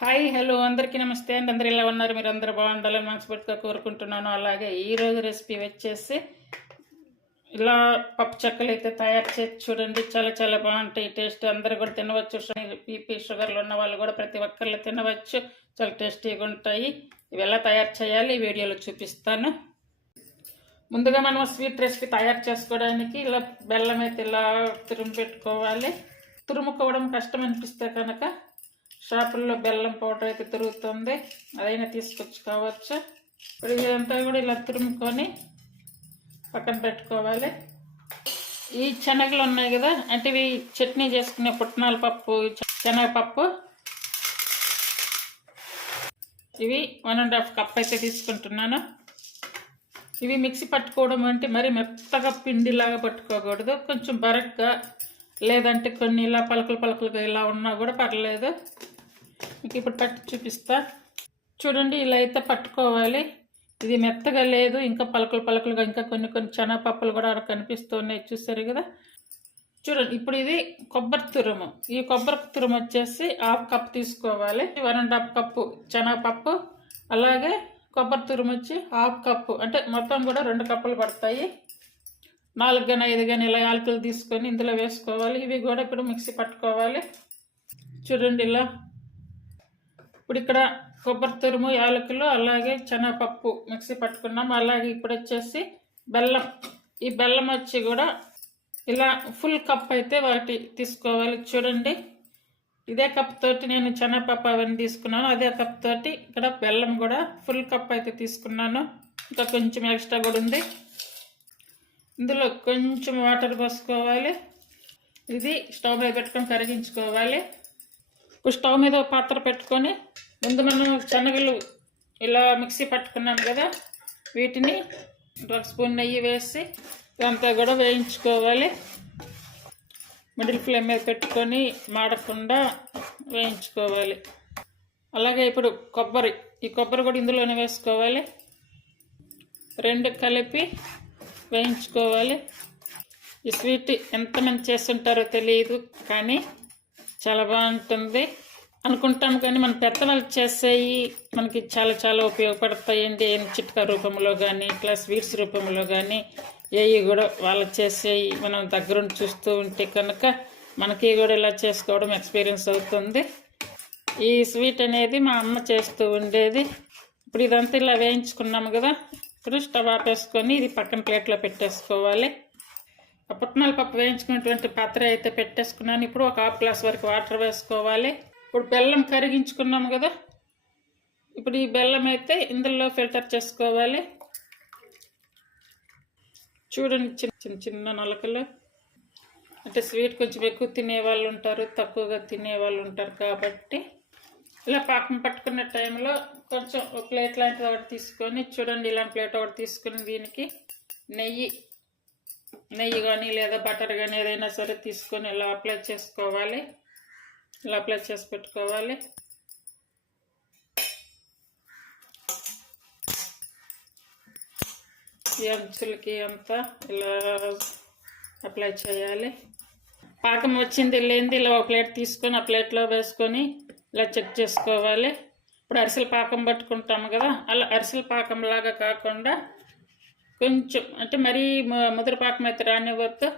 Hi hello అందరికీ నమస్తే అండి. అందరు ఎలా ఉన్నారు? మీరు అందరూ బాగుండాలని మనస్ఫూర్తిగా కోరుకుంటున్నాను. అలాగే ఈరోజు రెసిపీ వచ్చేసి ఇలా పప్పు చెక్కలు అయితే తయారు చేసి చూడండి. చాలా చాలా బాగుంటాయి. టేస్ట్ అందరూ కూడా తినవచ్చు. బీపీ షుగర్లు ఉన్న వాళ్ళు కూడా ప్రతి ఒక్కళ్ళు తినవచ్చు. చాలా టేస్టీగా ఉంటాయి. ఇవి ఎలా తయారు చేయాలి ఈ వీడియోలో చూపిస్తాను. ముందుగా మనం స్వీట్ రెసిపీ తయారు చేసుకోవడానికి ఇలా బెల్లం అయితే ఇలా తురుము పెట్టుకోవాలి. తురుముకోవడం కష్టం అనిపిస్తే కనుక షాపుల్లో బెల్లం పౌడర్ అయితే తిరుగుతుంది, అదైనా తీసుకొచ్చుకోవచ్చు. ఇప్పుడు ఇదంతా కూడా ఇలా తురుముకొని పక్కన పెట్టుకోవాలి. ఈ శనగలు ఉన్నాయి కదా, అంటే ఇవి చట్నీ చేసుకునే పుట్నాల పప్పు, శనగపప్పు, ఇవి 1.5 కప్ అయితే తీసుకుంటున్నాను. ఇవి మిక్సీ పట్టుకోవడం అంటే మరి మెత్తగా పిండిలాగా పట్టుకోకూడదు, కొంచెం బరగ్గా, లేదంటే కొన్ని ఇలా పలకలుగా ఇలా ఉన్నా కూడా పర్లేదు. మీకు ఇప్పుడు పట్టి చూపిస్తా చూడండి. ఇలా అయితే పట్టుకోవాలి. ఇది మెత్తగా లేదు, ఇంకా పలకలుగా, ఇంకా కొన్ని శనగపప్పులు కూడా కనిపిస్తున్నాయి, చూసారు కదా. చూడండి, ఇప్పుడు ఇది కొబ్బరి తురుము. ఈ కొబ్బరి తురుము వచ్చేసి 1/2 కప్ తీసుకోవాలి. 1.5 కప్పు శనగపప్పు, అలాగే కొబ్బరి తురుము వచ్చి 1/2 కప్పు, అంటే మొత్తం కూడా 2 కప్పులు పడతాయి. 4 కానీ 5 కానీ ఇలా యాలకులు తీసుకొని ఇందులో వేసుకోవాలి. ఇవి కూడా ఇప్పుడు మిక్సీ పట్టుకోవాలి. చూడండి ఇలా. ఇప్పుడు ఇక్కడ కొబ్బరి తురుము, యాలకులు, అలాగే శనగపప్పు మిక్సీ పట్టుకున్నాం. అలాగే ఇప్పుడు వచ్చేసి బెల్లం. ఈ బెల్లం వచ్చి కూడా ఇలా ఫుల్ కప్ అయితే వాటి తీసుకోవాలి. చూడండి, ఇదే కప్ తోటి నేను శనగపప్పు అవన్నీ తీసుకున్నాను, అదే కప్ తోటి ఇక్కడ బెల్లం కూడా ఫుల్ కప్ అయితే తీసుకున్నాను. ఇంకా కొంచెం ఎక్స్ట్రా కూడా ఉంది. ఇందులో కొంచెం వాటర్ పోసుకోవాలి. ఇది స్టవ్ మీద పెట్టుకొని కరిగించుకోవాలి. ఇప్పుడు స్టవ్ మీద పాత్ర పెట్టుకొని ముందు మనం శనగలు ఇలా మిక్సీ పట్టుకున్నాం కదా, వీటిని 1 స్పూన్ నెయ్యి వేసి ఇదంతా కూడా వేయించుకోవాలి. మిడిల్ ఫ్లేమ్ మీద పెట్టుకొని మాడకుండా వేయించుకోవాలి. అలాగే ఇప్పుడు ఈ కొబ్బరి కూడా ఇందులోనే వేసుకోవాలి. 2 కలిపి వేయించుకోవాలి. ఈ స్వీట్ ఎంతమంది చేస్తుంటారో తెలియదు, కానీ చాలా బాగుంటుంది అనుకుంటాం. కానీ మన పెద్దవాళ్ళు చేసేవి మనకి చాలా చాలా ఉపయోగపడతాయండి. చిట్కా రూపంలో కానీ, ఇట్లా స్వీట్స్ రూపంలో కానీ, ఏవి కూడా వాళ్ళు చేసేవి మనం దగ్గరుండి చూస్తూ ఉంటే కనుక మనకి కూడా ఇలా చేసుకోవడం ఎక్స్పీరియన్స్ అవుతుంది. ఈ స్వీట్ అనేది మా అమ్మ చేస్తూ ఉండేది. ఇప్పుడు ఇదంతా ఇలా వేయించుకున్నాము కదా, ఇప్పుడు స్టవ్ ఆపేసుకొని ఇది పక్కన ప్లేట్లో పెట్టేసుకోవాలి. ఆ పుట్నాల పప్పు వేయించుకున్నటువంటి పాత్ర అయితే పెట్టేసుకున్నాను. ఇప్పుడు ఒక 1/2 గ్లాస్ వరకు వాటర్ వేసుకోవాలి. ఇప్పుడు బెల్లం కరిగించుకున్నాము కదా, ఇప్పుడు ఈ బెల్లం అయితే ఇందులో ఫిల్టర్ చేసుకోవాలి. చూడండి, చిన్న నలకలు. అంటే స్వీట్ కొంచెం ఎక్కువ తినేవాళ్ళు ఉంటారు, తక్కువగా తినేవాళ్ళు ఉంటారు, కాబట్టి ఇలా పాకం పట్టుకునే టైంలో కొంచెం ఒక ప్లేట్ లాంటిది ఒకటి తీసుకొని, చూడండి ఇలాంటి ప్లేట్ ఒకటి తీసుకొని దీనికి నెయ్యి కానీ లేదా బటర్ కానీ ఏదైనా సరే తీసుకొని ఇలా అప్లై చేసుకోవాలి. ఇలా అప్లై చేసి పెట్టుకోవాలి. ఈ అంచులకి అంతా ఇలా అప్లై చేయాలి. పాకం వచ్చింది లేనిది ఇలా ఒక ప్లేట్ తీసుకొని ఆ ప్లేట్లో వేసుకొని ఇలా చెక్ చేసుకోవాలి. ఇప్పుడు అరిసెల పాకం పట్టుకుంటాము కదా, అలా అరిసెల పాకంలాగా కాకుండా కొంచెం, అంటే మరీ ముద్ర పాకం అయితే రానివ్వద్దు.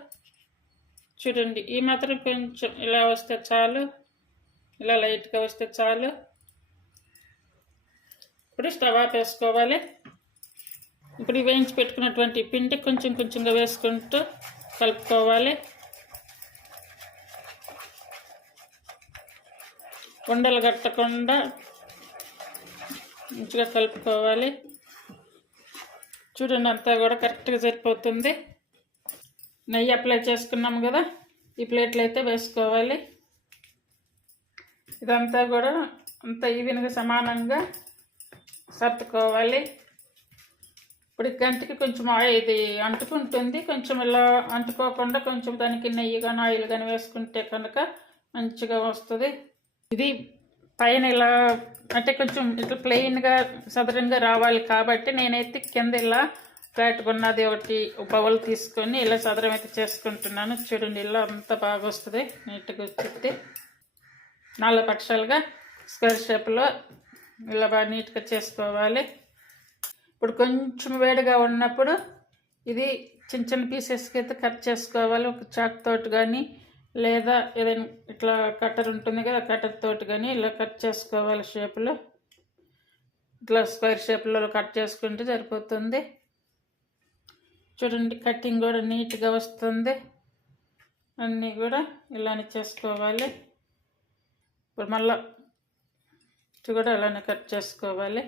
చూడండి, ఈ మాత్రం కొంచెం ఇలా వస్తే చాలు, ఇలా లైట్గా వస్తే చాలు. ఇప్పుడు స్టవ్ ఆపేసుకోవాలి. ఇప్పుడు వేయించి పెట్టుకున్నటువంటి పిండి కొంచెంగా వేసుకుంటూ కలుపుకోవాలి. ఉండలు కట్టకుండా మంచిగా కలుపుకోవాలి. చూడండి, అంతా కూడా కరెక్ట్గా సరిపోతుంది. నెయ్యి అప్లై చేసుకున్నాము కదా, ఈ ప్లేట్లు అయితే వేసుకోవాలి. ఇదంతా కూడా అంత ఈవెన్గా సమానంగా సర్దుకోవాలి. ఇప్పుడు గంటికి కొంచెం ఇది అంటుకుంటుంది, కొంచెం ఇలా అంటుకోకుండా కొంచెం దానికి నెయ్యి కానీ ఆయిల్ కానీ వేసుకుంటే కనుక మంచిగా వస్తుంది. ఇది పైన ఇలా అంటే కొంచెం ఇట్లా ప్లెయిన్గా సదరంగా రావాలి, కాబట్టి నేనైతే కింద ఇలా ఫ్లాట్గా ఉన్నది ఒకటి బౌల్ తీసుకొని ఇలా సదరం అయితే చేసుకుంటున్నాను. చూడండి, ఇలా అంత బాగా వస్తుంది, నీట్గా వచ్చింది. 4 పక్షాలుగా స్క్వేర్ షేప్లో ఇలా బాగా నీట్గా చేసుకోవాలి. ఇప్పుడు కొంచెం వేడిగా ఉన్నప్పుడు ఇది చిన్న చిన్న పీసెస్కి అయితే కట్ చేసుకోవాలి. ఒక చాక్ తోటి కానీ లేదా ఏదైనా ఇట్లా కట్టర్ ఉంటుంది కదా, కట్టర్ తోటి కానీ ఇలా కట్ చేసుకోవాలి. షేప్లో ఇట్లా స్క్వేర్ షేప్లో కట్ చేసుకుంటే సరిపోతుంది. చూడండి, కటింగ్ కూడా నీట్గా వస్తుంది. అన్నీ కూడా ఇలానే చేసుకోవాలి. ఇప్పుడు మళ్ళీ కూడా ఇలానే కట్ చేసుకోవాలి.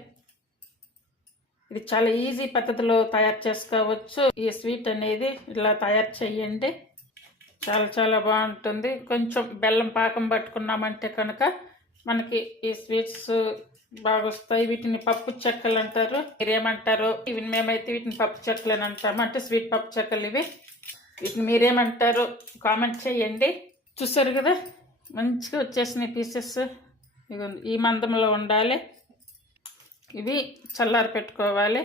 ఇది చాలా ఈజీ పద్ధతిలో తయారు చేసుకోవచ్చు. ఈ స్వీట్ అనేది ఇలా తయారు చేయండి, చాలా చాలా బాగుంటుంది. కొంచెం బెల్లం పాకం పట్టుకున్నామంటే కనుక మనకి ఈ స్వీట్స్ బాగా వస్తాయి. వీటిని పప్పు చెక్కలు అంటారు, మీరేమంటారు? మేమైతే వీటిని పప్పు చెక్కలు అని అంటాము, అంటే స్వీట్ పప్పు చెక్కలు ఇవి. వీటిని మీరేమంటారు కామెంట్ చేయండి. చూసారు కదా, మంచిగా వచ్చేసినాయి పీసెస్. ఈ మందంలో ఉండాలి. ఇవి చల్లారి పెట్టుకోవాలి.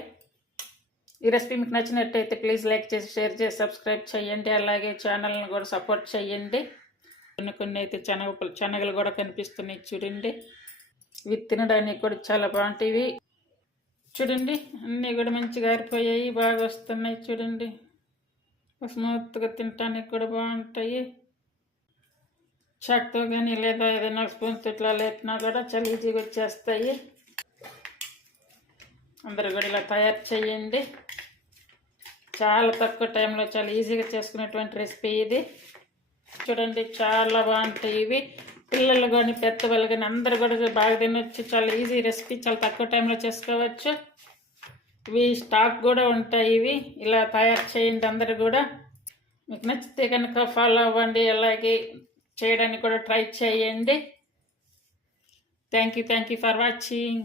ఈ రెసిపీ మీకు నచ్చినట్టయితే ప్లీజ్ లైక్ చేసి, షేర్ చేసి, సబ్స్క్రైబ్ చేయండి. అలాగే ఛానల్ని కూడా సపోర్ట్ చేయండి. కొన్ని అయితే శనగలు కూడా కనిపిస్తున్నాయి చూడండి. ఇవి తినడానికి కూడా చాలా బాగుంటాయి. చూడండి, అన్నీ కూడా మంచిగా ఆరిపోయాయి, బాగా వస్తున్నాయి. చూడండి, స్మూత్గా తినడానికి కూడా బాగుంటాయి. చాక్తో కానీ లేదా ఏదైనా స్పూన్తో ఇట్లా లేపినా కూడా చాలా ఈజీగా వచ్చేస్తాయి. అందరూ కూడా ఇలా తయారు చేయండి. చాలా తక్కువ టైంలో చాలా ఈజీగా చేసుకునేటువంటి రెసిపీ ఇది. చూడండి, చాలా బాగుంటాయి ఇవి. పిల్లలు కానీ పెద్దవాళ్ళు కానీ అందరూ కూడా బాగా తినొచ్చు. చాలా ఈజీ రెసిపీ, చాలా తక్కువ టైంలో చేసుకోవచ్చు. ఇవి స్టాక్ కూడా ఉంటాయి. ఇవి ఇలా తయారు చేయండి అందరూ కూడా. మీకు నచ్చితే కనుక ఫాలో అవ్వండి, అలాగే చేయడానికి కూడా ట్రై చేయండి. Thank you for watching.